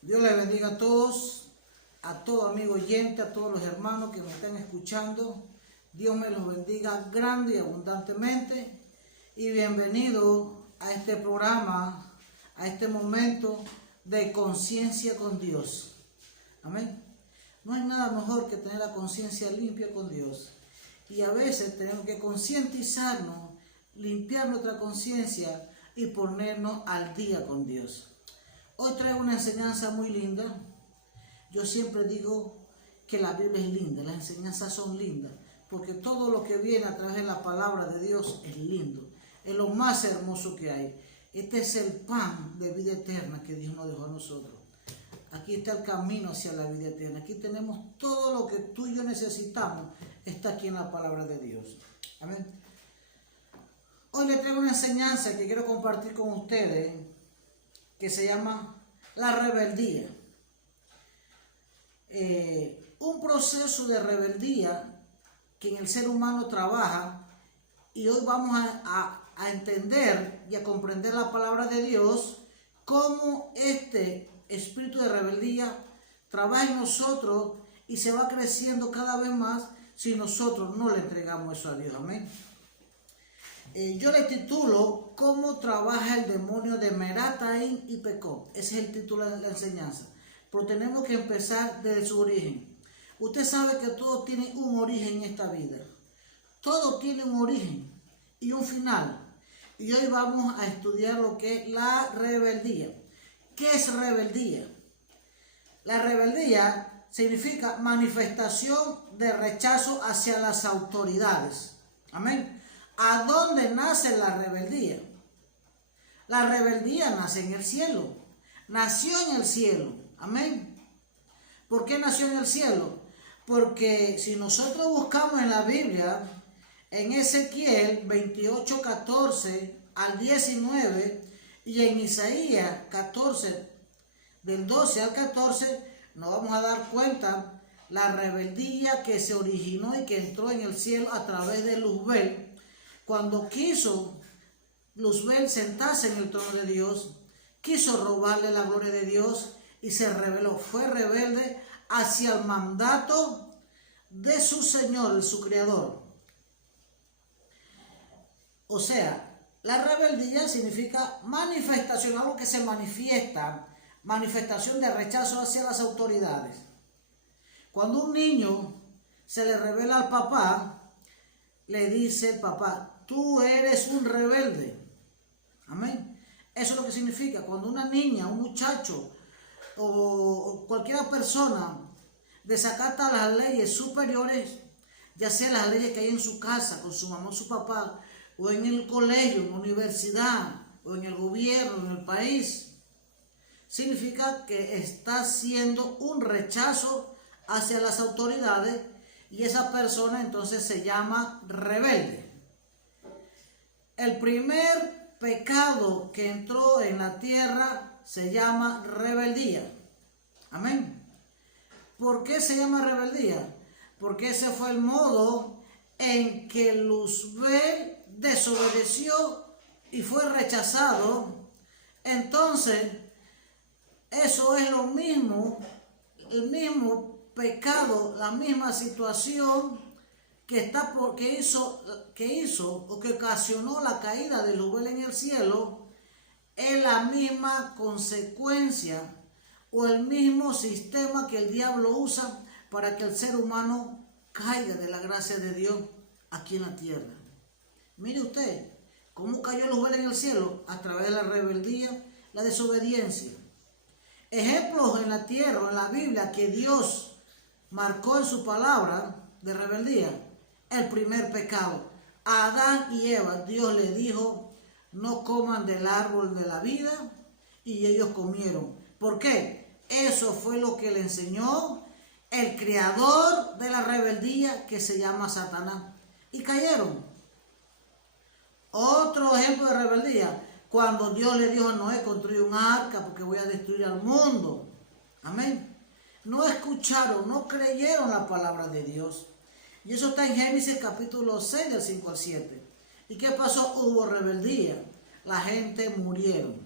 Dios les bendiga a todo amigo oyente, a todos los hermanos que me están escuchando. Dios me los bendiga grande y abundantemente. Y bienvenido a este programa, a este momento de conciencia con Dios. Amén. No hay nada mejor que tener la conciencia limpia con Dios. Y a veces tenemos que concientizarnos, limpiar nuestra conciencia y ponernos al día con Dios. Hoy traigo una enseñanza muy linda. Yo siempre digo que la Biblia es linda, las enseñanzas son lindas, porque todo lo que viene a través de la palabra de Dios es lindo, es lo más hermoso que hay. Este es el pan de vida eterna que Dios nos dejó a nosotros. Aquí está el camino hacia la vida eterna. Aquí tenemos todo lo que tú y yo necesitamos, está aquí en la palabra de Dios. Amén. Hoy les traigo una enseñanza que quiero compartir con ustedes, que se llama la rebeldía. Un proceso de rebeldía que en el ser humano trabaja, y hoy vamos a entender y a comprender la palabra de Dios, cómo este espíritu de rebeldía trabaja en nosotros y se va creciendo cada vez más si nosotros no le entregamos eso a Dios. Amén. Yo le titulo ¿Cómo trabaja el demonio de Merataim y Pecó? Ese es el título de la enseñanza. Pero tenemos que empezar desde su origen. Usted sabe que todo tiene un origen en esta vida. Todo tiene un origen y un final. Y hoy vamos a estudiar lo que es la rebeldía. ¿Qué es rebeldía? La rebeldía significa manifestación de rechazo hacia las autoridades. Amén. ¿A dónde nace la rebeldía? La rebeldía nace en el cielo. Nació en el cielo. Amén. ¿Por qué nació en el cielo? Porque si nosotros buscamos en la Biblia, en Ezequiel 28, 14 al 19 y en Isaías 14, del 12 al 14, nos vamos a dar cuenta la rebeldía que se originó y que entró en el cielo a través de Luzbel. Cuando quiso Luzbel sentarse en el trono de Dios, quiso robarle la gloria de Dios y se rebeló. Fue rebelde hacia el mandato de su Señor, su Creador. O sea, la rebeldía significa manifestación, algo que se manifiesta, manifestación de rechazo hacia las autoridades. Cuando un niño se le revela al papá, le dice el papá: tú eres un rebelde. Amén. Eso es lo que significa. Cuando una niña, un muchacho o cualquier persona desacata las leyes superiores, ya sea las leyes que hay en su casa, con su mamá o su papá, o en el colegio, en la universidad, o en el gobierno, en el país, significa que está haciendo un rechazo hacia las autoridades y esa persona entonces se llama rebelde. El primer pecado que entró en la tierra se llama rebeldía. Amén. ¿Por qué se llama rebeldía? Porque ese fue el modo en que Luzbel desobedeció y fue rechazado. Entonces, eso es lo mismo, el mismo pecado, la misma situación que hizo o que ocasionó la caída de Luzbel en el cielo. Es la misma consecuencia o el mismo sistema que el diablo usa para que el ser humano caiga de la gracia de Dios aquí en la tierra. Mire usted cómo cayó Luzbel en el cielo, a través de la rebeldía, la desobediencia. Ejemplos en la tierra, en la Biblia, que Dios marcó en su palabra de rebeldía. El primer pecado, a Adán y Eva, Dios le dijo: no coman del árbol de la vida, y ellos comieron. ¿Por qué? Eso fue lo que le enseñó el creador de la rebeldía, que se llama Satanás, y cayeron. Otro ejemplo de rebeldía, cuando Dios le dijo a Noé: construye un arca porque voy a destruir al mundo. Amén. No escucharon, no creyeron la palabra de Dios. Y eso está en Génesis capítulo 6 del 5 al 7. ¿Y qué pasó? Hubo rebeldía. La gente murieron.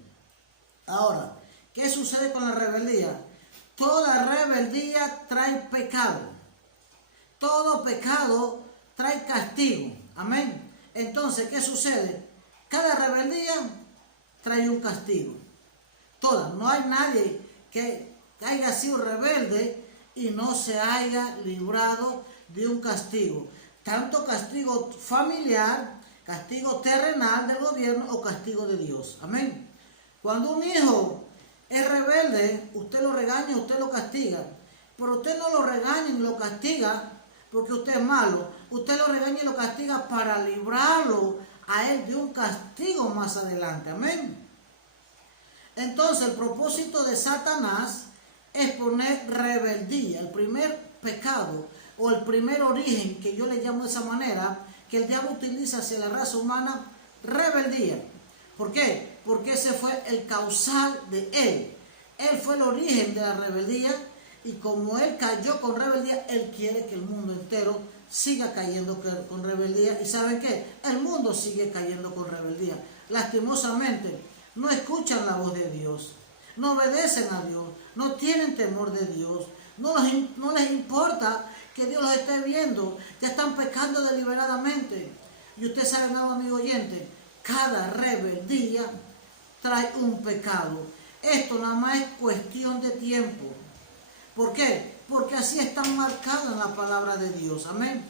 Ahora, ¿Qué sucede con la rebeldía? Toda rebeldía trae pecado. Todo pecado trae castigo. Amén. Entonces, ¿qué sucede? Cada rebeldía trae un castigo. Toda. No hay nadie que haya sido rebelde y no se haya librado de un castigo. Tanto castigo familiar, castigo terrenal del gobierno o castigo de Dios. Amén. Cuando un hijo es rebelde, usted lo regaña, usted lo castiga. Pero usted no lo regaña ni lo castiga porque usted es malo. Usted lo regaña y lo castiga para librarlo a él de un castigo más adelante. Amén. Entonces el propósito de Satanás es poner rebeldía. El primer pecado o el primer origen, que yo le llamo de esa manera, que el diablo utiliza hacia la raza humana, rebeldía. ¿Por qué? Porque ese fue el causal de él. Él fue el origen de la rebeldía y como él cayó con rebeldía, él quiere que el mundo entero siga cayendo con rebeldía. ¿Y saben qué? El mundo sigue cayendo con rebeldía. Lastimosamente, no escuchan la voz de Dios, no obedecen a Dios, no tienen temor de Dios, no les importa que Dios los esté viendo, ya están pecando deliberadamente. Y usted sabe algo, amigo oyente, cada rebeldía trae un pecado. Esto nada más es cuestión de tiempo. ¿Por qué? Porque así está marcado en la palabra de Dios. Amén.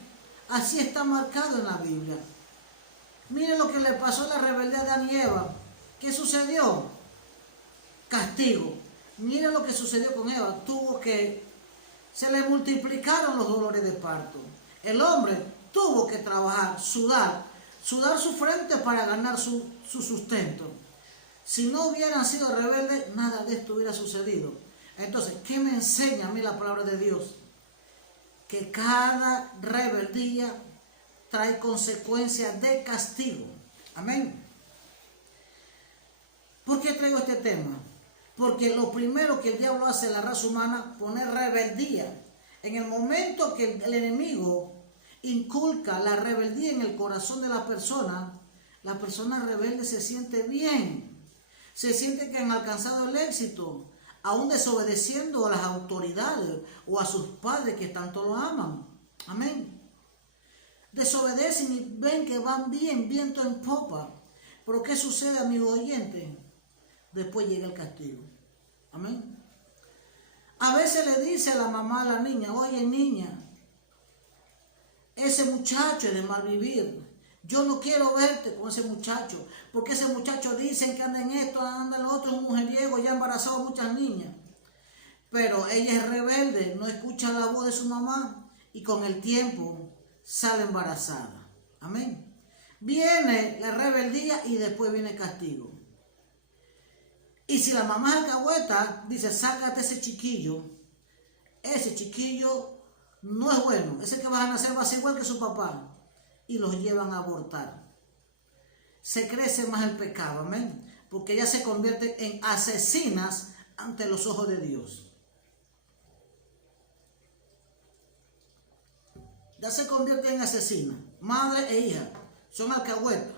Así está marcado en la Biblia. Miren lo que le pasó a la rebeldía de Adán y Eva. ¿Qué sucedió? Castigo. Miren lo que sucedió con Eva. Se le multiplicaron los dolores de parto. El hombre tuvo que trabajar, sudar su frente para ganar su sustento. Si no hubieran sido rebeldes, nada de esto hubiera sucedido. Entonces, ¿qué me enseña a mí la palabra de Dios? Que cada rebeldía trae consecuencias de castigo. Amén. ¿Por qué traigo este tema? Porque lo primero que el diablo hace a la raza humana, poner rebeldía. En el momento que el enemigo inculca la rebeldía en el corazón de la persona rebelde se siente bien. Se siente que han alcanzado el éxito, aún desobedeciendo a las autoridades o a sus padres que tanto lo aman. Amén. Desobedecen y ven que van bien, viento en popa. Pero ¿qué sucede, amigo oyente? Después llega el castigo. Amén. A veces le dice a la mamá a la niña: oye, niña, ese muchacho es de mal vivir. Yo no quiero verte con ese muchacho, porque ese muchacho dicen que anda en esto, anda en lo otro, es un mujeriego, ya ha embarazado a muchas niñas. Pero ella es rebelde, no escucha la voz de su mamá y con el tiempo sale embarazada. Amén. Viene la rebeldía y después viene el castigo. Y si la mamá es alcahueta, dice: sácate ese chiquillo no es bueno, ese que vas a nacer va a ser igual que su papá. Y los llevan a abortar. Se crece más el pecado, amén. Porque ellas se convierten en asesinas ante los ojos de Dios. Ya se convierten en asesinas, madre e hija. Son alcahuetas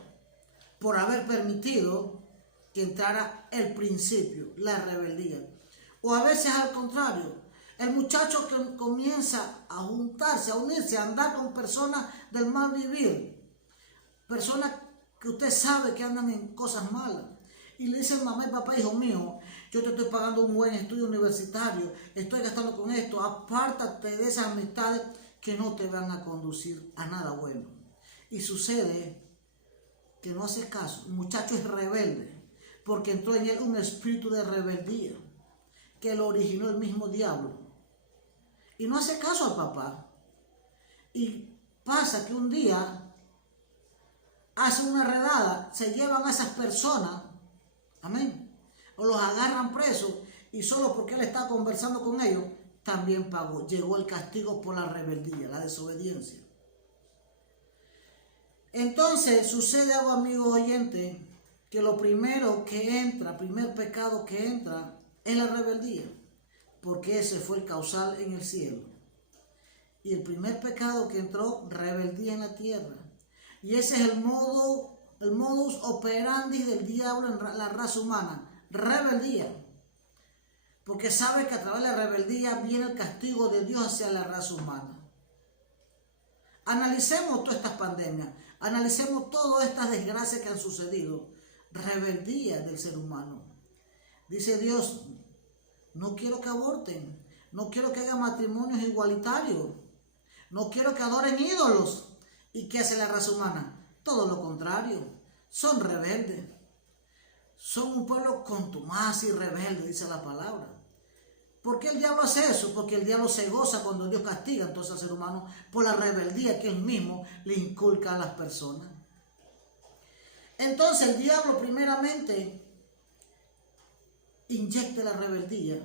por haber permitido que entrara el principio, la rebeldía. O a veces al contrario, el muchacho que comienza a juntarse, a unirse, a andar con personas del mal vivir, personas que usted sabe que andan en cosas malas, y le dicen: mamá y papá, hijo mío, yo te estoy pagando un buen estudio universitario, estoy gastando con esto, apártate de esas amistades que no te van a conducir a nada bueno. Y sucede que no hace caso. El muchacho es rebelde porque entró en él un espíritu de rebeldía que lo originó el mismo diablo. Y no hace caso al papá. Y pasa que un día hace una redada, se llevan a esas personas, amén, o los agarran presos, y solo porque él está conversando con ellos, también pagó. Llegó el castigo por la rebeldía, la desobediencia. Entonces sucede algo, amigo oyente, que lo primero que entra, primer pecado que entra, es la rebeldía, porque ese fue el causal en el cielo. Y el primer pecado que entró, rebeldía en la tierra. Y ese es el modus operandi del diablo en la raza humana, rebeldía. porque sabe que a través de la rebeldía viene el castigo de Dios hacia la raza humana. Analicemos todas estas pandemias, analicemos todas estas desgracias que han sucedido. Rebeldía del ser humano. Dice Dios, no quiero que aborten, no quiero que hagan matrimonios igualitarios, no quiero que adoren ídolos. ¿Y qué hace la raza humana? Todo lo contrario, son rebeldes. Son un pueblo contumaz y rebelde, dice la palabra. ¿Por qué el diablo hace eso? Porque el diablo se goza cuando Dios castiga entonces al ser humano por la rebeldía que él mismo le inculca a las personas. Entonces el diablo primeramente inyecta la rebeldía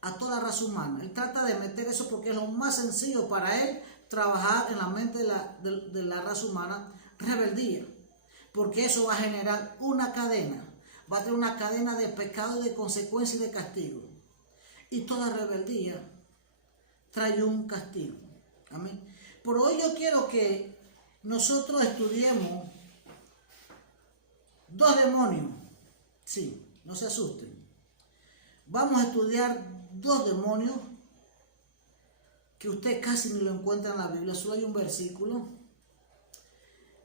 a toda la raza humana. Él trata de meter eso porque es lo más sencillo para él trabajar en la mente de la raza humana, rebeldía. Porque eso va a generar una cadena, va a tener una cadena de pecado y de consecuencia y de castigo. Y toda rebeldía trae un castigo. Amén. Por hoy yo quiero que nosotros estudiemos dos demonios. Sí, no se asusten. Vamos a estudiar dos demonios que usted casi ni lo encuentra en la Biblia. Solo hay un versículo.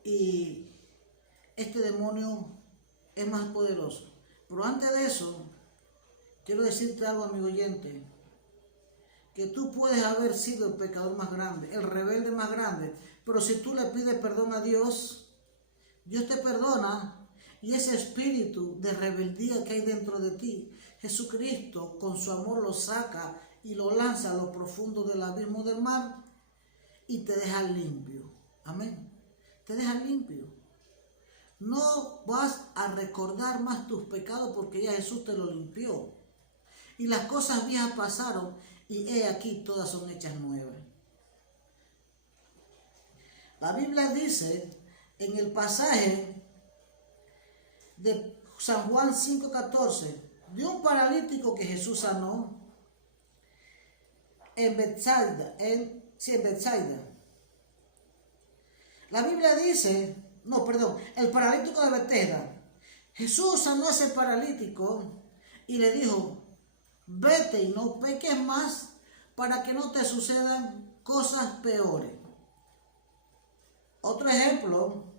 Y este demonio es más poderoso. Pero antes de eso, quiero decirte algo, amigo oyente, que tú puedes haber sido el pecador más grande, el rebelde más grande, pero si tú le pides perdón a Dios, Dios te perdona, y ese espíritu de rebeldía que hay dentro de ti, Jesucristo con su amor lo saca y lo lanza a lo profundo del abismo del mar y te deja limpio. Amén. Te deja limpio. No vas a recordar más tus pecados porque ya Jesús te lo limpió. Y las cosas viejas pasaron y he aquí todas son hechas nuevas. La Biblia dice en el pasaje de San Juan 5:14 de un paralítico que Jesús sanó en Betsaida. La Biblia dice, el paralítico de Betesda. Jesús sanó a ese paralítico y le dijo, vete y no peques más para que no te sucedan cosas peores. Otro ejemplo,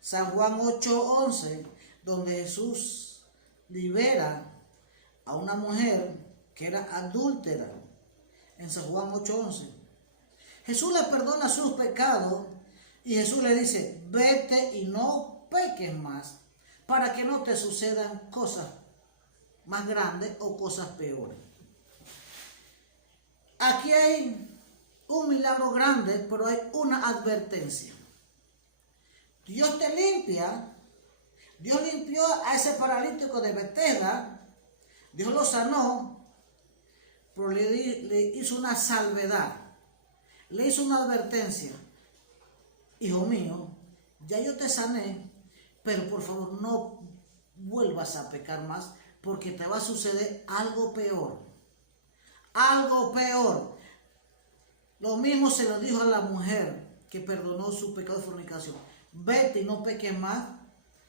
San Juan 8:11, donde Jesús libera a una mujer que era adúltera. En San Juan 8:11. Jesús le perdona sus pecados y Jesús le dice, vete y no peques más para que no te sucedan cosas más grandes o cosas peores. Aquí hay un milagro grande, pero hay una advertencia. Dios te limpia. Dios limpió a ese paralítico de Betesda. Dios lo sanó, pero le hizo una salvedad. Le hizo una advertencia. Hijo mío, ya yo te sané, pero por favor no vuelvas a pecar más porque te va a suceder algo peor. Algo peor. Lo mismo se lo dijo a la mujer que perdonó su pecado de fornicación. Vete y no peques más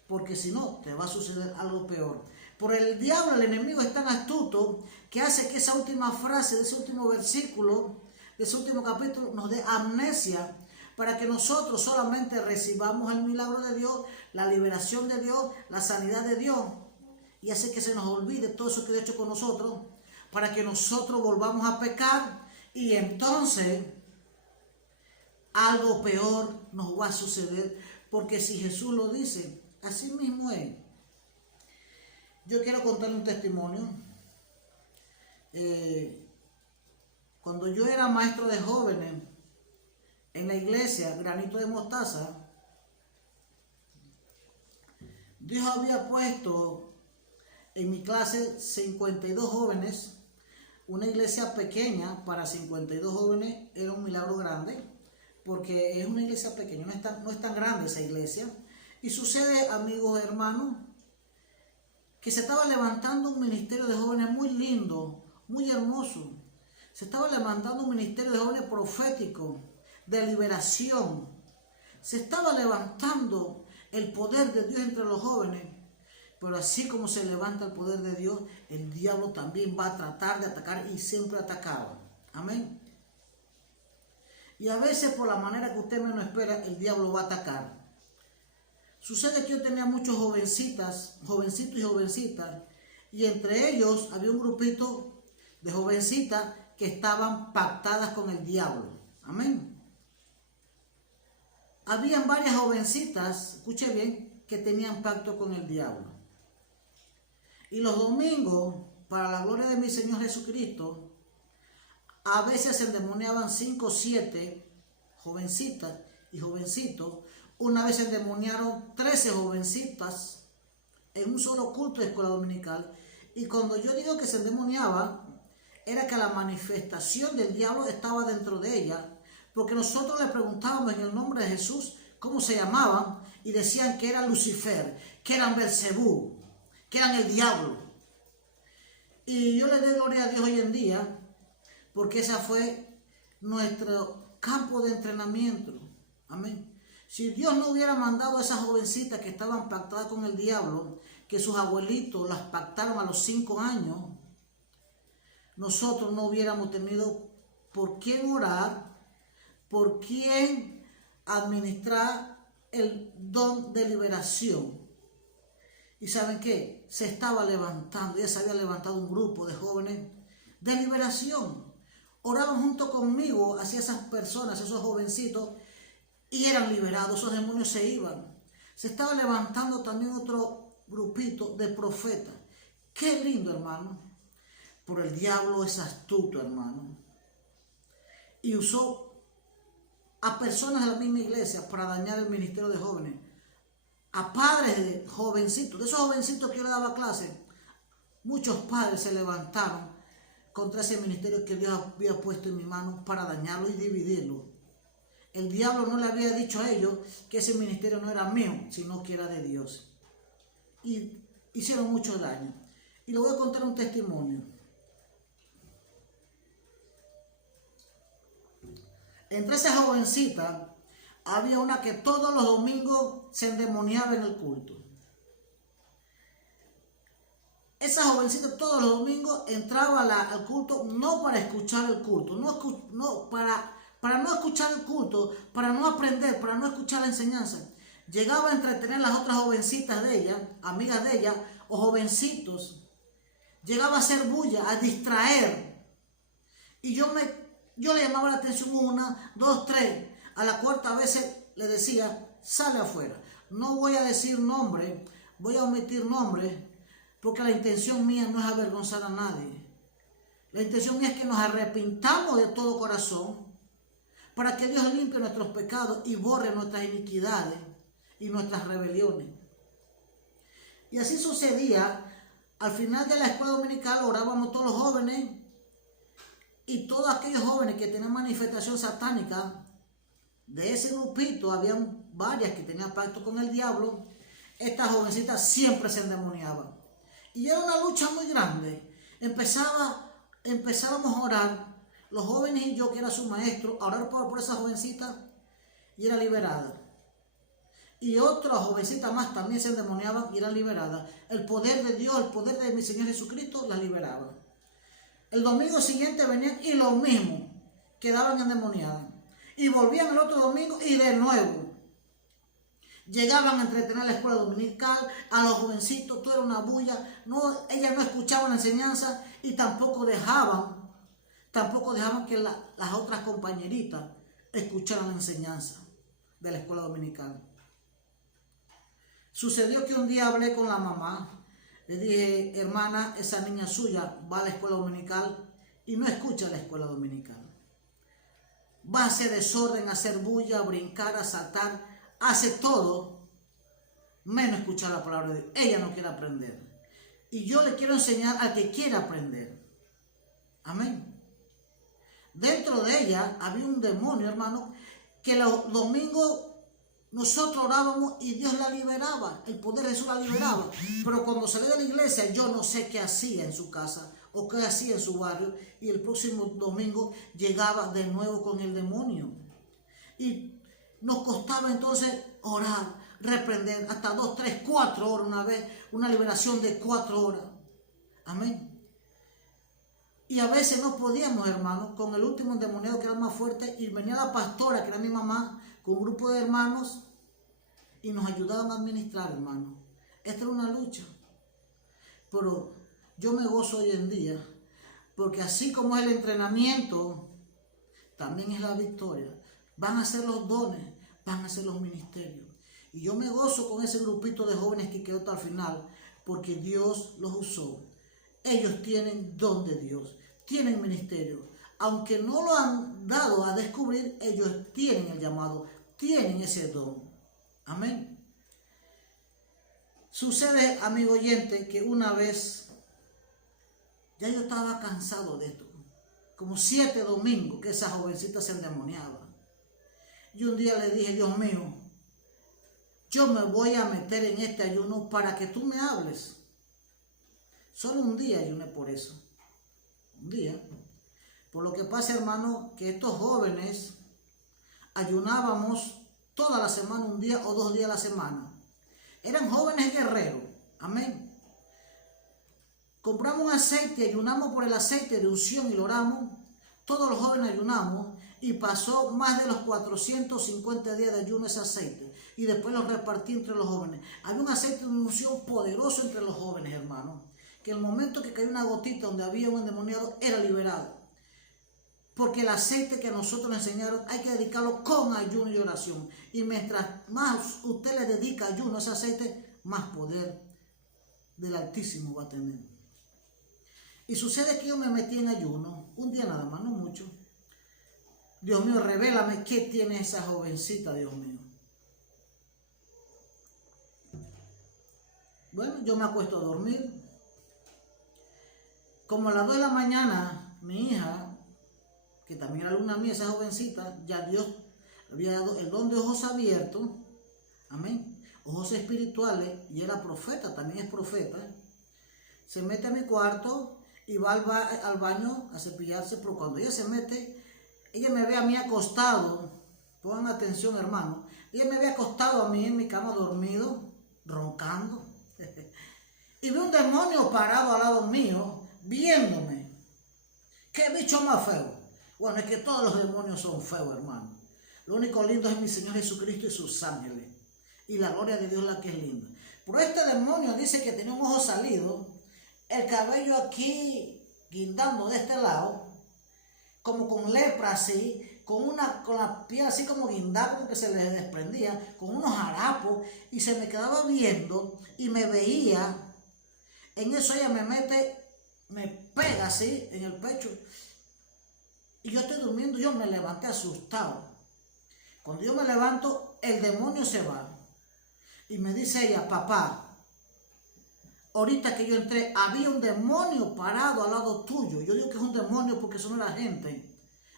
porque si no te va a suceder algo peor. Por el diablo, el enemigo es tan astuto que hace que esa última frase de ese último versículo, de ese último capítulo, nos dé amnesia para que nosotros solamente recibamos el milagro de Dios, la liberación de Dios, la sanidad de Dios. Y hace que se nos olvide todo eso que ha hecho con nosotros, para que nosotros volvamos a pecar y entonces algo peor nos va a suceder. Porque si Jesús lo dice, así mismo es. Yo quiero contarle un testimonio. Cuando yo era maestro de jóvenes en la iglesia Granito de Mostaza, Dios había puesto en mi clase 52 jóvenes. Una iglesia pequeña para 52 jóvenes era un milagro grande, porque es una iglesia pequeña, no es tan grande esa iglesia. Y sucede, amigos, hermanos, que se estaba levantando un ministerio de jóvenes muy lindo, muy hermoso. Se estaba levantando un ministerio de jóvenes profético, de liberación. Se estaba levantando el poder de Dios entre los jóvenes. Pero así como se levanta el poder de Dios, el diablo también va a tratar de atacar y siempre atacaba. Amén. Y a veces por la manera que usted menos espera, el diablo va a atacar. Sucede que yo tenía muchos jovencitos y jovencitas, y entre ellos había un grupito de jovencitas que estaban pactadas con el diablo. Amén. Habían varias jovencitas, escuche bien, que tenían pacto con el diablo. Y los domingos, para la gloria de mi Señor Jesucristo, a veces se endemoniaban 5 o 7 jovencitas y jovencitos. Una vez se endemoniaron 13 jovencitas en un solo culto de escuela dominical. Y cuando yo digo que se endemoniaba, era que la manifestación del diablo estaba dentro de ella. Porque nosotros le preguntábamos en el nombre de Jesús cómo se llamaban y decían que era Lucifer, que eran Belcebú, que eran el diablo. Y yo le doy gloria a Dios hoy en día porque ese fue nuestro campo de entrenamiento. Amén. Si Dios no hubiera mandado a esas jovencitas que estaban pactadas con el diablo, que sus abuelitos las pactaron a los 5 años, nosotros no hubiéramos tenido por quién orar, por quién administrar el don de liberación. ¿Y saben qué? Se estaba levantando, ya se había levantado un grupo de jóvenes de liberación. Oraban junto conmigo hacia esas personas, esos jovencitos, y eran liberados, esos demonios se iban. Se estaba levantando también otro grupito de profetas. Qué lindo, hermano. Pero el diablo es astuto, hermano. Y usó a personas de la misma iglesia para dañar el ministerio de jóvenes. A padres de jovencitos, de esos jovencitos que yo le daba clase, muchos padres se levantaron contra ese ministerio que Dios había puesto en mi mano para dañarlo y dividirlo. El diablo no le había dicho a ellos que ese ministerio no era mío, sino que era de Dios. Y hicieron mucho daño. Y le voy a contar un testimonio. Entre esas jovencitas había una que todos los domingos se endemoniaba en el culto. Esa jovencita todos los domingos entraba al culto no para escuchar el culto, para no escuchar el culto, para no aprender, para no escuchar la enseñanza. Llegaba a entretener a las otras jovencitas de ella, amigas de ella, o jovencitos. Llegaba a hacer bulla, a distraer. Y yo le llamaba la atención 1, 2, 3. A la cuarta vez le decía, sale afuera. No voy a decir nombre, voy a omitir nombre, porque la intención mía no es avergonzar a nadie. La intención mía es que nos arrepintamos de todo corazón para que Dios limpie nuestros pecados y borre nuestras iniquidades y nuestras rebeliones. Y así sucedía. Al final de la escuela dominical orábamos todos los jóvenes y todos aquellos jóvenes que tenían manifestación satánica. De ese grupito habían varias que tenían pacto con el diablo. Estas jovencitas siempre se endemoniaban. Y era una lucha muy grande. Empezábamos a orar, los jóvenes y yo, que era su maestro, a orar por esa jovencita, y era liberada. Y otra jovencita más también se endemoniaban y eran liberadas. El poder de Dios, el poder de mi Señor Jesucristo las liberaba. El domingo siguiente venían y lo mismo, quedaban endemoniadas. Y volvían el otro domingo y de nuevo. Llegaban a entretener a la escuela dominical, a los jovencitos, todo era una bulla. No, ellas no escuchaban la enseñanza y tampoco dejaban que las otras compañeritas escucharan la enseñanza de la escuela dominical. Sucedió que un día hablé con la mamá, le dije, hermana, esa niña suya va a la escuela dominical y no escucha la escuela dominical. Va a hacer desorden, a hacer bulla, a brincar, a saltar, hace todo, menos escuchar la palabra de Dios. Ella no quiere aprender. Y yo le quiero enseñar al que quiera aprender. Amén. Dentro de ella había un demonio, hermano, que los domingos nosotros orábamos y Dios la liberaba. El poder de Jesús la liberaba. Pero cuando salió de la iglesia, yo no sé qué hacía en su casa o qué hacía en su barrio. Y el próximo domingo llegaba de nuevo con el demonio. Y nos costaba entonces orar, reprender hasta 2, 3, 4 horas una vez, una liberación de 4 horas. Amén. Y a veces no podíamos, hermanos, con el último endemoniado que era más fuerte, y venía la pastora, que era mi mamá, con un grupo de hermanos, y nos ayudaban a administrar, hermanos. Esta era una lucha. Pero yo me gozo hoy en día, porque así como es el entrenamiento, también es la victoria. Van a ser los dones, van a ser los ministerios. Y yo me gozo con ese grupito de jóvenes que quedó hasta el final, porque Dios los usó. Ellos tienen don de Dios, tienen ministerio. Aunque no lo han dado a descubrir, ellos tienen el llamado, tienen ese don. Amén. Sucede, amigo oyente, que una vez, ya yo estaba cansado de esto, como 7 domingos que esa jovencita se endemoniaba. Y un día le dije, Dios mío, yo me voy a meter en este ayuno para que tú me hables. Solo un día ayuné por eso. Un día. Por lo que pasa, hermano, que estos jóvenes ayunábamos toda la semana, un día o 2 días a la semana. Eran jóvenes guerreros. Amén. Compramos un aceite, ayunamos por el aceite de unción y lo oramos. Todos los jóvenes ayunamos y pasó más de los 450 días de ayuno ese aceite. Y después lo repartí entre los jóvenes. Había un aceite de unción poderoso entre los jóvenes, hermano. Que el momento que cayó una gotita donde había un endemoniado era liberado. Porque el aceite que a nosotros nos enseñaron hay que dedicarlo con ayuno y oración. Y mientras más usted le dedica ayuno a ese aceite, más poder del Altísimo va a tener. Y sucede que yo me metí en ayuno, un día nada más, no mucho. Dios mío, revélame qué tiene esa jovencita, Dios mío. Bueno, yo me acuesto a dormir. Como a las 2 de la mañana, mi hija, que también era alumna mía, esa jovencita, ya Dios había dado el don de ojos abiertos, amén, ojos espirituales, y era profeta, también es profeta, se mete a mi cuarto y va al baño a cepillarse, pero cuando ella se mete, ella me ve a mí acostado, pongan atención, hermano, ella me ve acostado a mí en mi cama dormido, roncando, y ve un demonio parado al lado mío, viéndome. ¿Qué bicho más feo? Bueno, es que todos los demonios son feos, hermano. Lo único lindo es mi Señor Jesucristo y sus ángeles. Y la gloria de Dios la que es linda. Pero este demonio dice que tenía un ojo salido, el cabello aquí guindando de este lado, como con lepra así, con la piel así como guindada, como que se le desprendía, con unos harapos, y se me quedaba viendo y me veía. En eso ella me mete, me pega así en el pecho. Y yo estoy durmiendo, yo me levanté asustado. Cuando yo me levanto, el demonio se va. Y me dice ella, papá, ahorita que yo entré, había un demonio parado al lado tuyo. Yo digo que es un demonio porque eso no era gente.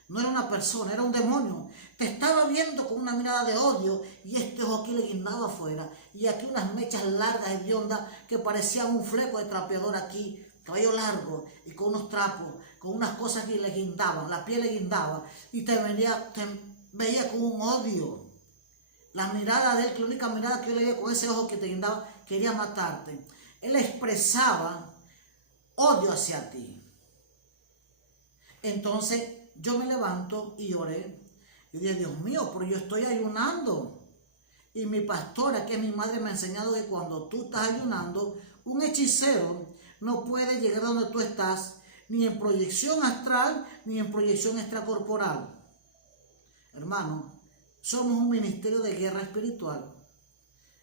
No era una persona, era un demonio. Te estaba viendo con una mirada de odio y este ojo aquí le guindaba afuera. Y aquí unas mechas largas y hediondas que parecían un fleco de trapeador aquí. Cabello largo y con unos trapos, con unas cosas que le guindaban, la piel le guindaba. Y te veía con un odio. La mirada de él, que la única mirada que yo le veía con ese ojo que te guindaba, quería matarte. Él expresaba odio hacia ti. Entonces yo me levanto y oré. Y dije, Dios mío, pero yo estoy ayunando. Y mi pastora, que es mi madre, me ha enseñado que cuando tú estás ayunando, un hechicero no puede llegar a donde tú estás, ni en proyección astral, ni en proyección extracorporal. Hermano, somos un ministerio de guerra espiritual.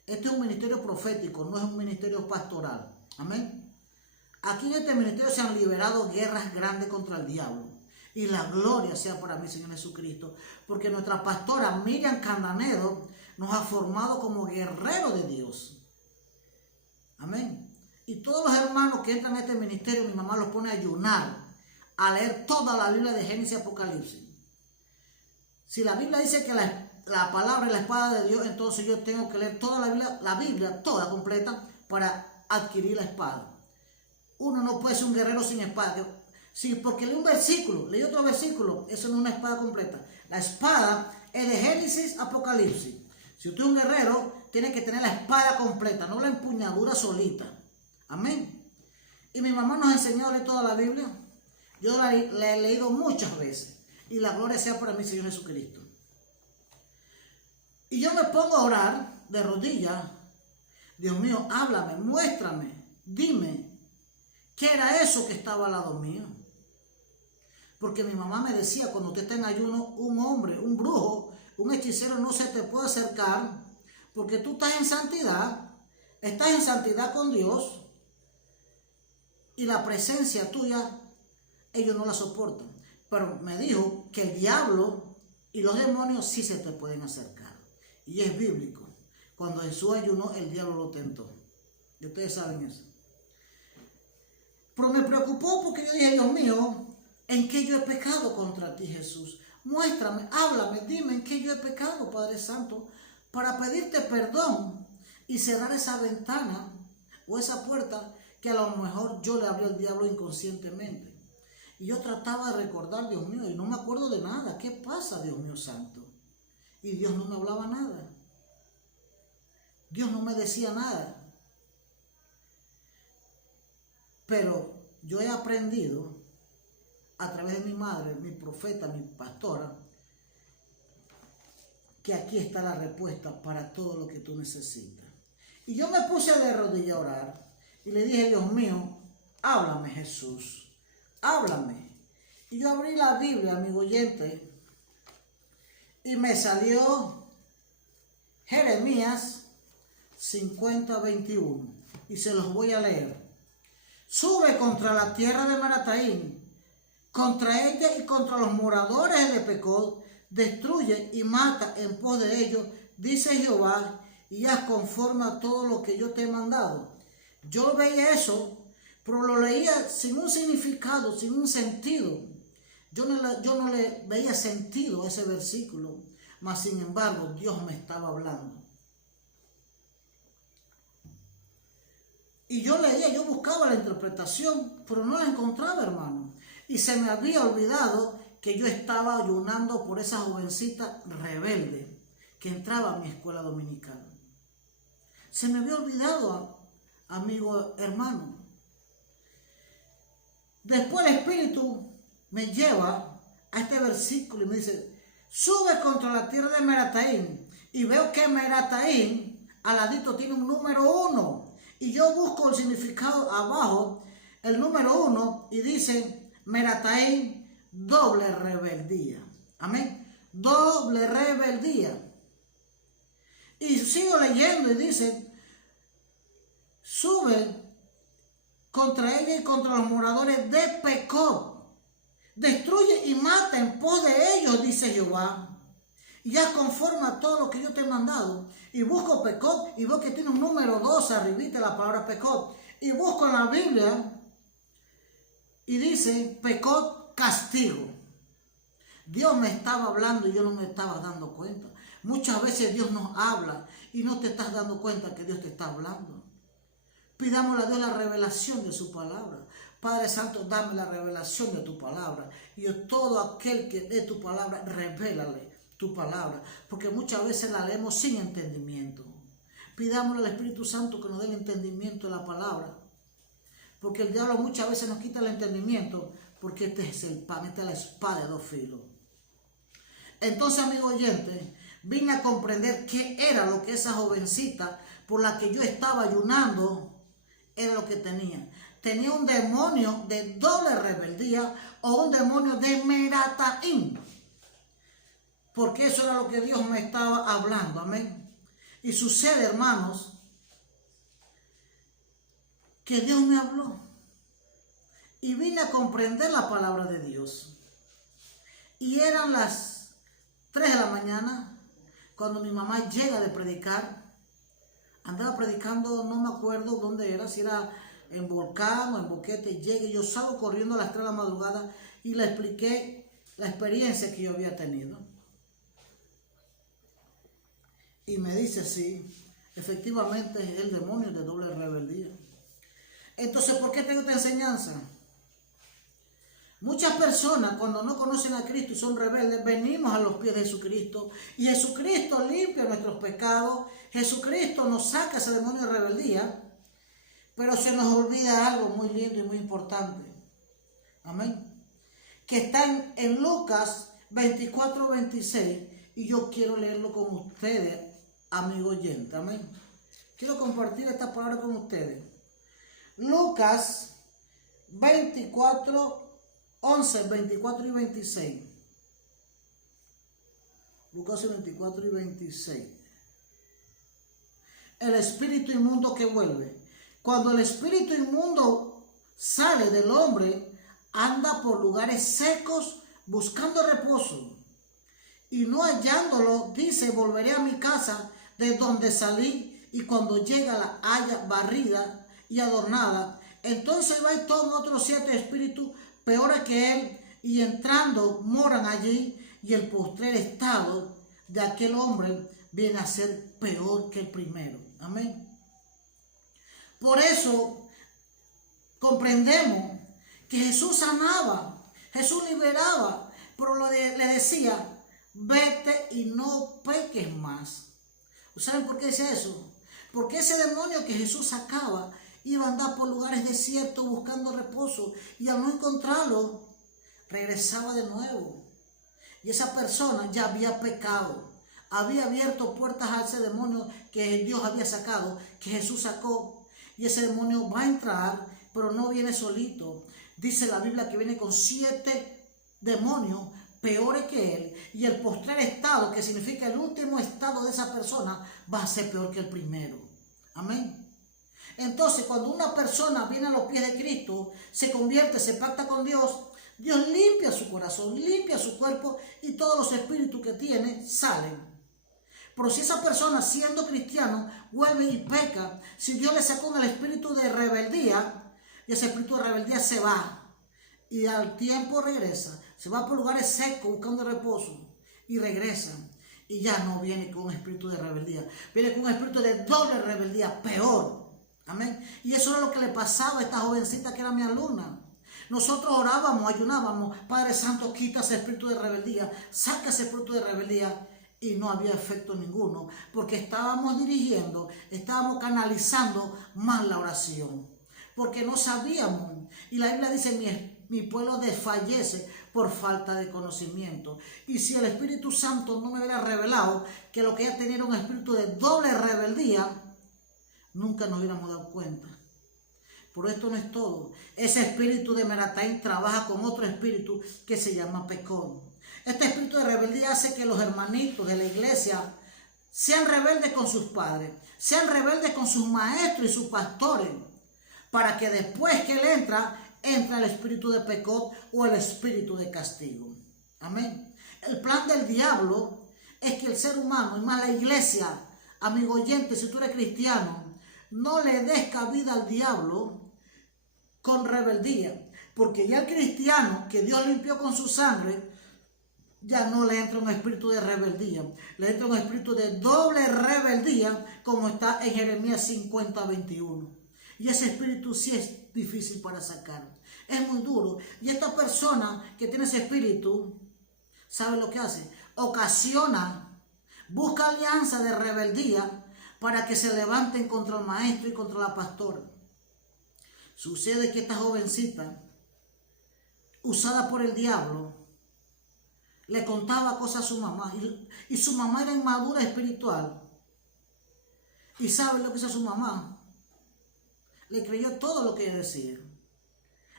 Este es un ministerio profético, no es un ministerio pastoral. Amén. Aquí en este ministerio se han liberado guerras grandes contra el diablo. Y la gloria sea para mi Señor Jesucristo. Porque nuestra pastora Miriam Candanedo nos ha formado como guerreros de Dios. Amén. Y todos los hermanos que entran a este ministerio, mi mamá los pone a ayunar, a leer toda la Biblia de Génesis y Apocalipsis. Si la Biblia dice que la palabra es la espada de Dios, entonces yo tengo que leer toda la Biblia toda completa para adquirir la espada. Uno no puede ser un guerrero sin espada. Sí, porque leí un versículo, leí otro versículo, eso no es una espada completa. La espada es de Génesis, Apocalipsis. Si usted es un guerrero, tiene que tener la espada completa, no la empuñadura solita. Amén. Y mi mamá nos enseñó a leer toda la Biblia. Yo la he leído muchas veces. Y la gloria sea para mi Señor Jesucristo. Y yo me pongo a orar de rodillas. Dios mío, háblame, muéstrame, dime, ¿qué era eso que estaba al lado mío? Porque mi mamá me decía, cuando usted está en ayuno, un hombre, un brujo, un hechicero no se te puede acercar, porque tú estás en santidad con Dios, y la presencia tuya, ellos no la soportan. Pero me dijo que el diablo y los demonios sí se te pueden acercar. Y es bíblico. Cuando Jesús ayunó, el diablo lo tentó. Y ustedes saben eso. Pero me preocupó porque yo dije, Dios mío, ¿en qué yo he pecado contra ti, Jesús? Muéstrame, háblame, dime en qué yo he pecado, Padre Santo, para pedirte perdón y cerrar esa ventana o esa puerta que a lo mejor yo le abrí al diablo inconscientemente. Y yo trataba de recordar, Dios mío, y no me acuerdo de nada. ¿Qué pasa, Dios mío santo? Y Dios no me hablaba nada. Dios no me decía nada. Pero yo he aprendido a través de mi madre, mi profeta, mi pastora, que aquí está la respuesta para todo lo que tú necesitas. Y yo me puse de rodillas a orar y le dije, Dios mío, háblame, Jesús, háblame. Y yo abrí la Biblia, amigo oyente, y me salió Jeremías 50:21, y se los voy a leer. Sube contra la tierra de Merataim, contra ella y contra los moradores de Pecod, destruye y mata en pos de ellos, dice Jehová, y haz conforme a todo lo que yo te he mandado. Yo veía eso, pero lo leía sin un significado, sin un sentido. Yo no le veía sentido a ese versículo, mas sin embargo Dios me estaba hablando. Y yo leía, yo buscaba la interpretación, pero no la encontraba, hermano. Y se me había olvidado que yo estaba ayunando por esa jovencita rebelde que entraba a mi escuela dominical. Se me había olvidado, amigo, hermano. Después el Espíritu me lleva a este versículo y me dice, sube contra la tierra de Merataim. Y veo que Merataim, al ladito, tiene un número 1. Y yo busco el significado abajo, el número 1, y dice, Merataim, doble rebeldía. Amén. Doble rebeldía. Y sigo leyendo y dice, sube contra ella y contra los moradores de Pecod. Destruye y mata en pos de ellos, dice Jehová. Y haz conforme a todo lo que yo te he mandado. Y busco Pecod y veo que tiene un número 2 arribita la palabra Pecod. Y busco en la Biblia y dice Pecod, castigo. Dios me estaba hablando y yo no me estaba dando cuenta. Muchas veces Dios nos habla y no te estás dando cuenta que Dios te está hablando. Pidámosle a Dios la revelación de su palabra. Padre Santo, dame la revelación de tu palabra. Y a todo aquel que dé tu palabra, revélale tu palabra. Porque muchas veces la leemos sin entendimiento. Pidámosle al Espíritu Santo que nos dé el entendimiento de la palabra. Porque el diablo muchas veces nos quita el entendimiento. Porque este es el pan, esta es la espada de dos filos. Entonces, amigo oyente, vine a comprender qué era lo que esa jovencita por la que yo estaba ayunando era lo que tenía. Tenía un demonio de doble rebeldía o un demonio de Merataim. Porque eso era lo que Dios me estaba hablando. Amén. Y sucede, hermanos, que Dios me habló. Y vine a comprender la palabra de Dios. Y eran las 3 de la mañana cuando mi mamá llega de predicar. Andaba predicando, no me acuerdo dónde era, si era en Volcán o en Boquete. Llega y yo salgo corriendo a las 3 de la madrugada y le expliqué la experiencia que yo había tenido. Y me dice, sí, efectivamente es el demonio de doble rebeldía. Entonces, ¿por qué tengo esta enseñanza? Muchas personas cuando no conocen a Cristo y son rebeldes, venimos a los pies de Jesucristo y Jesucristo limpia nuestros pecados, Jesucristo nos saca ese demonio de rebeldía, pero se nos olvida algo muy lindo y muy importante. Amén. Que está en Lucas 24:26 y yo quiero leerlo con ustedes, amigo oyente. Amén. Quiero compartir esta palabra con ustedes. Lucas 24, 11, 24 y 26. Lucas 24 y 26. El espíritu inmundo que vuelve. Cuando el espíritu inmundo sale del hombre, anda por lugares secos buscando reposo. Y no hallándolo, dice, volveré a mi casa de donde salí, y cuando llega la haya barrida y adornada, entonces va y toma otros 7 espíritus peores que él, y entrando moran allí, y el postrer estado de aquel hombre viene a ser peor que el primero. Amén. Por eso comprendemos que Jesús sanaba, Jesús liberaba, pero le decía, vete y no peques más. ¿Saben por qué decía eso? Porque ese demonio que Jesús sacaba iba a andar por lugares desiertos buscando reposo, y al no encontrarlo, regresaba de nuevo. Y esa persona ya había pecado, había abierto puertas a ese demonio que Dios había sacado, que Jesús sacó. Y ese demonio va a entrar, pero no viene solito. Dice la Biblia que viene con 7 demonios peores que él. Y el postrer estado, que significa el último estado de esa persona, va a ser peor que el primero. Amén. Entonces, cuando una persona viene a los pies de Cristo, se convierte, se pacta con Dios, Dios limpia su corazón, limpia su cuerpo, y todos los espíritus que tiene salen. Pero si esa persona, siendo cristiano, vuelve y peca, si Dios le sacó el espíritu de rebeldía, y ese espíritu de rebeldía se va, y al tiempo regresa, se va por lugares secos buscando reposo, y regresa, y ya no viene con un espíritu de rebeldía, viene con un espíritu de doble rebeldía, peor. Amén. Y eso era lo que le pasaba a esta jovencita que era mi alumna. Nosotros orábamos, ayunábamos, Padre Santo, quita ese espíritu de rebeldía, saca ese espíritu de rebeldía, y no había efecto ninguno, porque estábamos dirigiendo, estábamos canalizando mal la oración, porque no sabíamos. Y la Biblia dice, mi pueblo desfallece por falta de conocimiento. Y si el Espíritu Santo no me hubiera revelado que lo que ella tenía era un espíritu de doble rebeldía, nunca nos hubiéramos dado cuenta. Pero esto no es todo. Ese espíritu de Merataín trabaja con otro espíritu que se llama Pecón. Este espíritu de rebeldía hace que los hermanitos de la iglesia sean rebeldes con sus padres, sean rebeldes con sus maestros y sus pastores, para que después que él entra el espíritu de pecado o el espíritu de castigo. Amén. El plan del diablo es que el ser humano, y más la iglesia, amigo oyente, si tú eres cristiano, no le des cabida al diablo con rebeldía, porque ya el cristiano que Dios limpió con su sangre, ya no le entra un espíritu de rebeldía, le entra un espíritu de doble rebeldía, como está en Jeremías 50:21. Y ese espíritu sí es difícil para sacar, es muy duro. Y esta persona que tiene ese espíritu, ¿sabe lo que hace? Ocasiona, busca alianza de rebeldía para que se levanten contra el maestro y contra la pastora. Sucede que esta jovencita, usada por el diablo, le contaba cosas a su mamá, y su mamá era inmadura espiritual. ¿Y sabe lo que hizo su mamá? Le creyó todo lo que ella decía,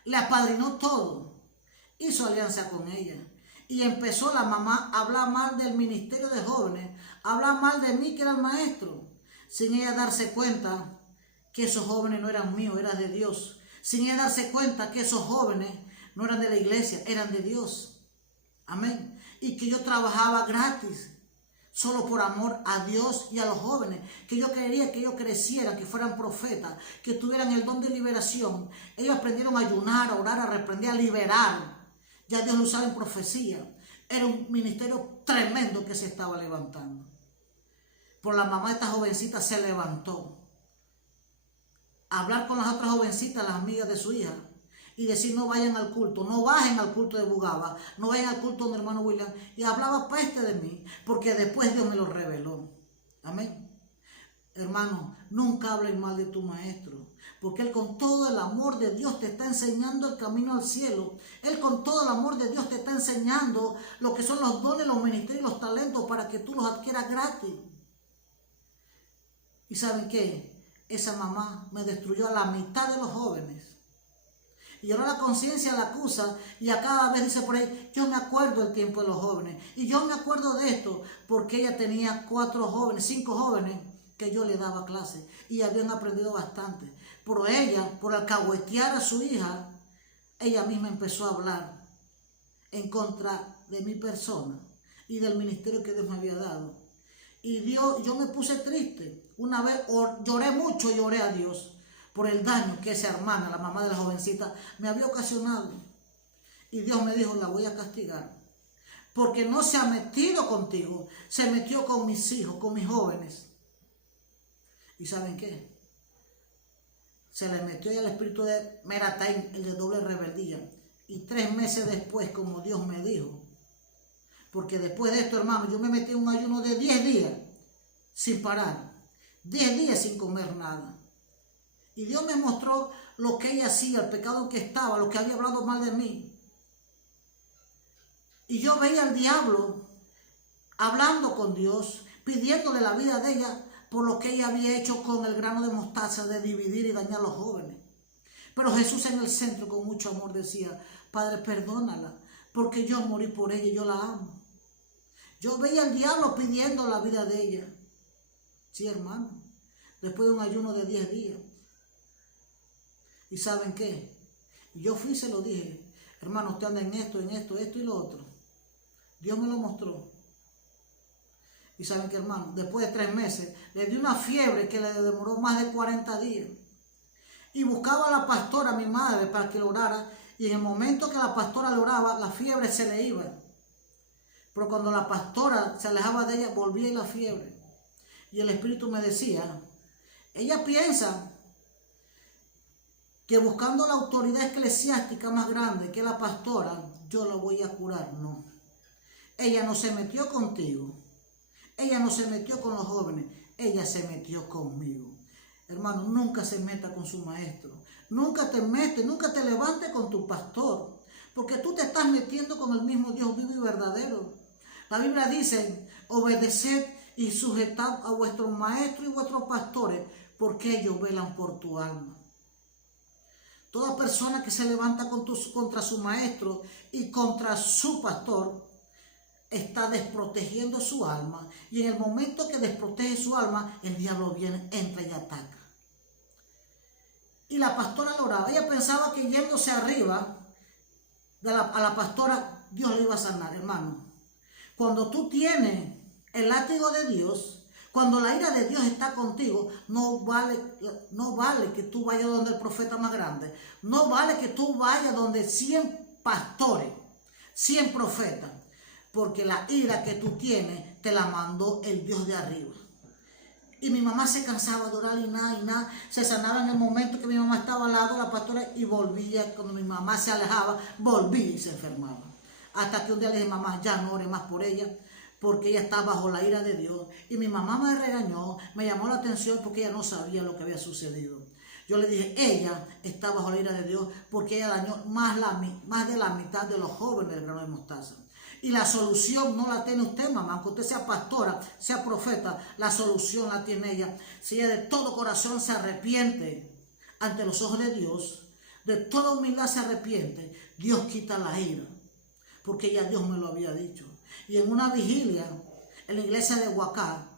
le apadrinó todo, hizo alianza con ella, y empezó la mamá a hablar mal del ministerio de jóvenes, a hablar mal de mí que era el maestro, sin ella darse cuenta que esos jóvenes no eran míos, eran de Dios, sin ella darse cuenta que esos jóvenes no eran de la iglesia, eran de Dios. Amén. Y que yo trabajaba gratis, solo por amor a Dios y a los jóvenes, que yo quería que ellos crecieran, que fueran profetas, que tuvieran el don de liberación. Ellos aprendieron a ayunar, a orar, a reprender, a liberar. Ya Dios lo usaba en profecía. Era un ministerio tremendo que se estaba levantando. Por la mamá de esta jovencita se levantó a hablar con las otras jovencitas, las amigas de su hija, y decir no vayan al culto, no bajen al culto de Bugaba, no vayan al culto de mi hermano William. Y hablaba peste de mí, porque después Dios me lo reveló. Amén. Hermano, nunca hables mal de tu maestro, porque Él con todo el amor de Dios te está enseñando el camino al cielo. Él con todo el amor de Dios te está enseñando lo que son los dones, los ministerios y los talentos para que tú los adquieras gratis. ¿Y saben qué? Esa mamá me destruyó a la mitad de los jóvenes. Y ahora la conciencia la acusa y a cada vez dice por ahí, yo me acuerdo del tiempo de los jóvenes. Y yo me acuerdo de esto porque ella tenía 5 jóvenes que yo le daba clase y habían aprendido bastante. Pero ella, por alcahuetear a su hija, ella misma empezó a hablar en contra de mi persona y del ministerio que Dios me había dado. Y yo me puse triste. Una vez lloré mucho y lloré a Dios por el daño que esa hermana, la mamá de la jovencita, me había ocasionado. Y Dios me dijo, la voy a castigar. Porque no se ha metido contigo, se metió con mis hijos, con mis jóvenes. ¿Y saben qué? Se le metió ya el espíritu de Merataim, el de doble rebeldía. Y 3 meses después, como Dios me dijo, porque después de esto, hermano, yo me metí en un ayuno de 10 días sin parar. 10 días sin comer nada. Y Dios me mostró lo que ella hacía, el pecado que estaba, lo que había hablado mal de mí. Y yo veía al diablo hablando con Dios, pidiéndole la vida de ella por lo que ella había hecho con el grano de mostaza de dividir y dañar a los jóvenes. Pero Jesús en el centro con mucho amor decía, Padre, perdónala, porque yo morí por ella y yo la amo. Yo veía al diablo pidiendo la vida de ella. Sí, hermano, después de un ayuno de 10 días. ¿Y saben qué? Yo fui y se lo dije, hermano, usted anda en esto y lo otro. Dios me lo mostró. Y saben qué, hermano, después de 3 meses, le di una fiebre que le demoró más de 40 días. Y buscaba a la pastora, mi madre, para que lo orara. Y en el momento que la pastora lo oraba, la fiebre se le iba. Pero cuando la pastora se alejaba de ella, volvía la fiebre. Y el Espíritu me decía, ella piensa que buscando la autoridad eclesiástica más grande que la pastora, yo la voy a curar. No. Ella no se metió contigo. Ella no se metió con los jóvenes. Ella se metió conmigo. Hermano, nunca se meta con su maestro. Nunca te levantes con tu pastor. Porque tú te estás metiendo con el mismo Dios vivo y verdadero. La Biblia dice, obedeced y sujetad a vuestros maestros y vuestros pastores, porque ellos velan por tu alma. Toda persona que se levanta contra su maestro y contra su pastor, está desprotegiendo su alma. Y en el momento que desprotege su alma, el diablo viene, entra y ataca. Y la pastora lo oraba. Ella pensaba que yéndose arriba a la pastora, Dios le iba a sanar, hermano. Cuando tú tienes el látigo de Dios, cuando la ira de Dios está contigo, no vale que tú vayas donde el profeta más grande. No vale que tú vayas donde 100 pastores, 100 profetas. Porque la ira que tú tienes te la mandó el Dios de arriba. Y mi mamá se cansaba de orar y nada. Se sanaba en el momento que mi mamá estaba al lado de la pastora y volvía. Cuando mi mamá se alejaba, volvía y se enfermaba. Hasta que un día le dije, mamá, ya no ore más por ella, porque ella está bajo la ira de Dios. Y mi mamá me regañó, me llamó la atención porque ella no sabía lo que había sucedido. Yo le dije, ella está bajo la ira de Dios porque ella dañó más de la mitad de los jóvenes del grano de mostaza. Y la solución no la tiene usted, mamá, aunque usted sea pastora, sea profeta, la solución la tiene ella. Si ella de todo corazón se arrepiente ante los ojos de Dios, de toda humildad se arrepiente, Dios quita la ira, porque ya Dios me lo había dicho. Y en una vigilia, en la iglesia de Huacá,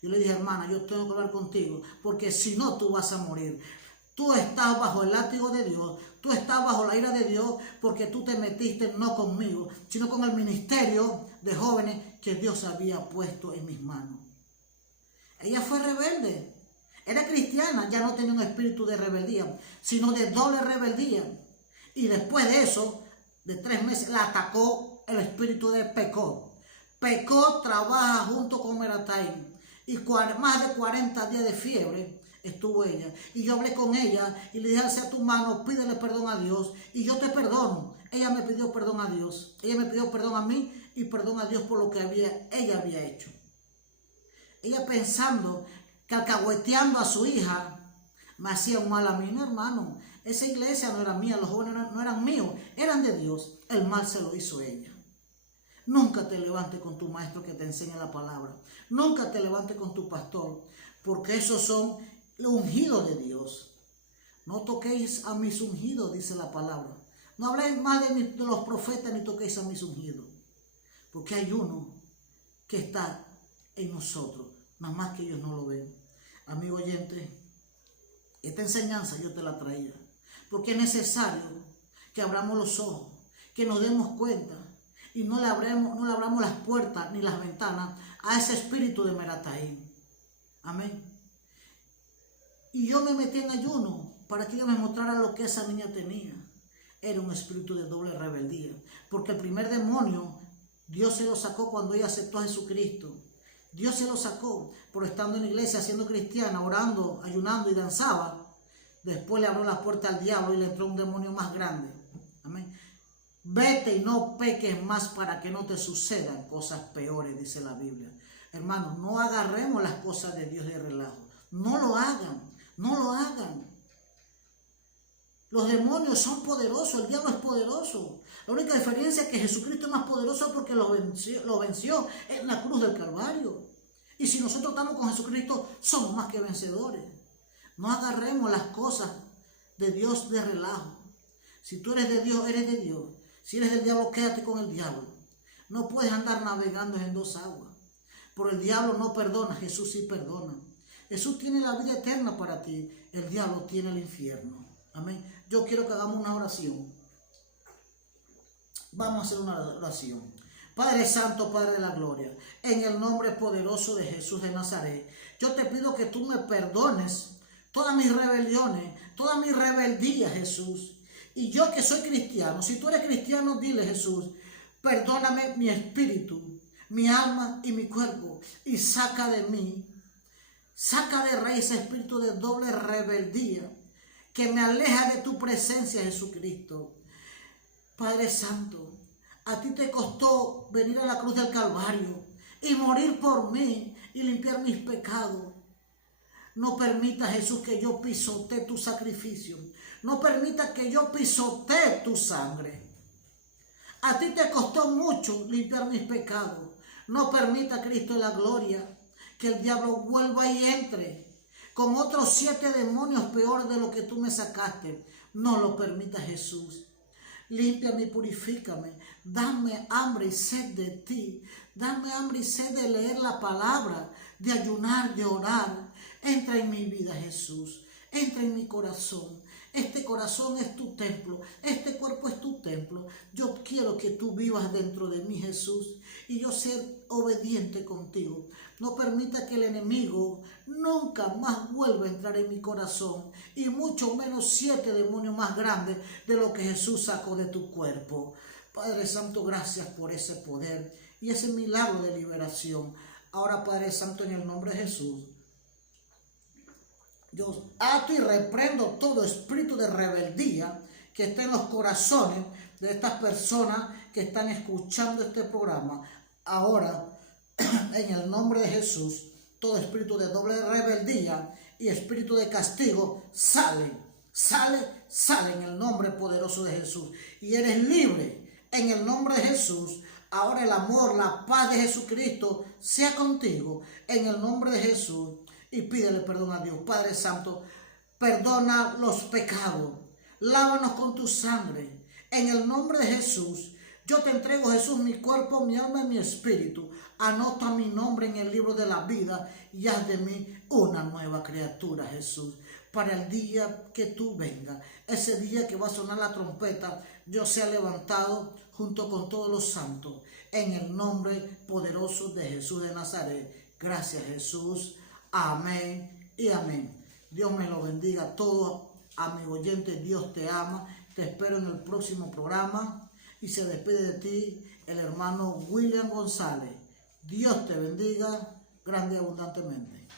yo le dije, hermana, yo tengo que hablar contigo, porque si no, tú vas a morir. Tú estás bajo el látigo de Dios, tú estás bajo la ira de Dios, porque tú te metiste no conmigo, sino con el ministerio de jóvenes que Dios había puesto en mis manos. Ella fue rebelde, era cristiana, ya no tenía un espíritu de rebeldía, sino de doble rebeldía. Y después de eso, de 3 meses, la atacó el espíritu de Pecó. Pecó trabaja junto con Merataim, y más de 40 días de fiebre estuvo ella. Y yo hablé con ella y le dije, alza tu mano, pídele perdón a Dios y yo te perdono. Ella me pidió perdón a Dios. Ella me pidió perdón a mí y perdón a Dios por lo que ella había hecho. Ella pensando que alcahueteando a su hija me hacía un mal a mí. No, hermano, esa iglesia no era mía, los jóvenes no eran míos, eran de Dios. El mal se lo hizo ella. Nunca te levantes con tu maestro que te enseña la palabra. Nunca te levantes con tu pastor, porque esos son los ungidos de Dios. No toquéis a mis ungidos, dice la palabra. No habléis más de los profetas ni toquéis a mis ungidos, porque hay uno que está en nosotros, nada más que ellos no lo ven. Amigo oyente, esta enseñanza yo te la traía, porque es necesario que abramos los ojos, que nos demos cuenta y no le abramos las puertas ni las ventanas a ese espíritu de Merataín. Amén. Y yo me metí en ayuno para que ella me mostrara lo que esa niña tenía. Era un espíritu de doble rebeldía, porque el primer demonio Dios se lo sacó cuando ella aceptó a Jesucristo. Dios se lo sacó por estando en la iglesia, siendo cristiana, orando, ayunando y danzaba. Después le abrió la puerta al diablo y le entró un demonio más grande. Amén. Vete y no peques más para que no te sucedan cosas peores, dice la Biblia. Hermanos, no agarremos las cosas de Dios de relajo. No lo hagan, no lo hagan. Los demonios son poderosos, el diablo es poderoso. La única diferencia es que Jesucristo es más poderoso porque lo venció en la cruz del Calvario. Y si nosotros estamos con Jesucristo, somos más que vencedores. No agarremos las cosas de Dios de relajo. Si tú eres de Dios, eres de Dios. Si eres del diablo, quédate con el diablo. No puedes andar navegando en dos aguas. Por el diablo no perdona, Jesús sí perdona. Jesús tiene la vida eterna para ti, el diablo tiene el infierno. Amén. Yo quiero que hagamos una oración. Vamos a hacer una oración. Padre Santo, Padre de la Gloria, en el nombre poderoso de Jesús de Nazaret, yo te pido que tú me perdones todas mis rebeliones, toda mi rebeldía, Jesús. Y yo que soy cristiano, si tú eres cristiano, dile, Jesús, perdóname mi espíritu, mi alma y mi cuerpo, y saca de mí, saca de raíz ese espíritu de doble rebeldía que me aleja de tu presencia, Jesucristo. Padre Santo, a ti te costó venir a la cruz del Calvario y morir por mí y limpiar mis pecados. No permita, Jesús, que yo pisotee tu sacrificio. No permita que yo pisotee tu sangre. A ti te costó mucho limpiar mis pecados. No permita, Cristo de la gloria, que el diablo vuelva y entre con otros 7 demonios peor de lo que tú me sacaste. No lo permita, Jesús. Límpiame y purifícame. Dame hambre y sed de ti. Dame hambre y sed de leer la palabra, de ayunar, de orar. Entra en mi vida, Jesús. Entra en mi corazón. Este corazón es tu templo. Este cuerpo es tu templo. Yo quiero que tú vivas dentro de mí, Jesús. Y yo ser obediente contigo. No permita que el enemigo nunca más vuelva a entrar en mi corazón. Y mucho menos 7 demonios más grandes de lo que Jesús sacó de tu cuerpo. Padre Santo, gracias por ese poder y ese milagro de liberación. Ahora, Padre Santo, en el nombre de Jesús, yo ato y reprendo todo espíritu de rebeldía que esté en los corazones de estas personas que están escuchando este programa. Ahora, en el nombre de Jesús, todo espíritu de doble rebeldía y espíritu de castigo sale en el nombre poderoso de Jesús. Y eres libre en el nombre de Jesús. Ahora el amor, la paz de Jesucristo sea contigo en el nombre de Jesús. Y pídele perdón a Dios. Padre Santo, perdona los pecados. Lávanos con tu sangre. En el nombre de Jesús, yo te entrego, Jesús, mi cuerpo, mi alma y mi espíritu. Anota mi nombre en el libro de la vida y haz de mí una nueva criatura, Jesús. Para el día que tú vengas, ese día que va a sonar la trompeta, yo sea levantado junto con todos los santos. En el nombre poderoso de Jesús de Nazaret. Gracias, Jesús. Amén y amén. Dios me lo bendiga a todos, amigo oyente. Dios te ama. Te espero en el próximo programa. Y se despide de ti el hermano William González. Dios te bendiga grande y abundantemente.